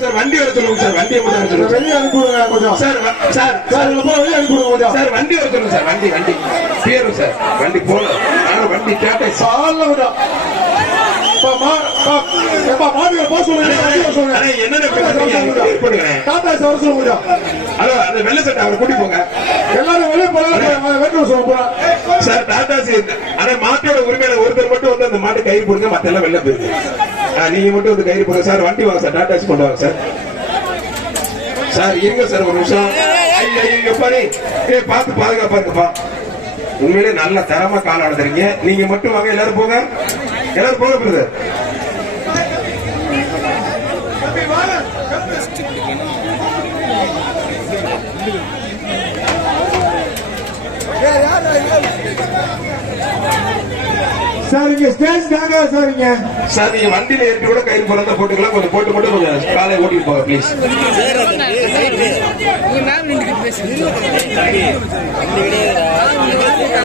Sir வண்டி வர சொல்லுங்க சார். வண்டியை மட்டும் வர சொல்லுங்க. வெளியே அனுப்பிடுங்க கொஞ்சம். சார் சார் சார் வெளியே அனுப்பிடுங்க கொஞ்சம். சார் வண்டி வர சொல்லுங்க சார். வண்டி வண்டி பேரும் சார். வண்டி போல நானும் வண்டி கேட்டேன். சால விடா மாடுகளை போக சொல்லுங்க. டாடா வர சொல்லுங்க. அந்த வெள்ள சட்டை அவரை கூட்டி போங்க. எல்லாரும் வெளியே போலாம் சொல்லுங்க சார். டாடா ஆனா மாட்டோட உரிமையில ஒருத்தர் மட்டும் வந்து அந்த மாட்டு கயிறு போடுங்க. மத்த எல்லாம் வெளில போயிருக்கு. நீங்க மட்டும் வந்து கயிறு போடுங்க சார். வண்டி வாங்க சார். டாடா கொண்டு வாங்க சார். சார் இருங்க சார் ஒரு நிமிஷம். பாரு பார்த்து பாதுகாப்பா இருக்குப்பா. உண்மையிலே நல்ல தரமா கால் ஆடுறீங்க. நீங்க மட்டும் வாங்க. எல்லாரும் போங்க. எல்லாரும் போங்க பிரதர். சார் இங்க ஸ்டேஜ் தாங்க சார். இங்க சார் நீங்க வண்டியில ஏற்றி கூட கயிறு பிறந்த போட்டுக்கலாம். கொஞ்சம் போட்டு மட்டும் கொஞ்சம் காலையை ஓட்டிட்டு போங்க ப்ளீஸ்.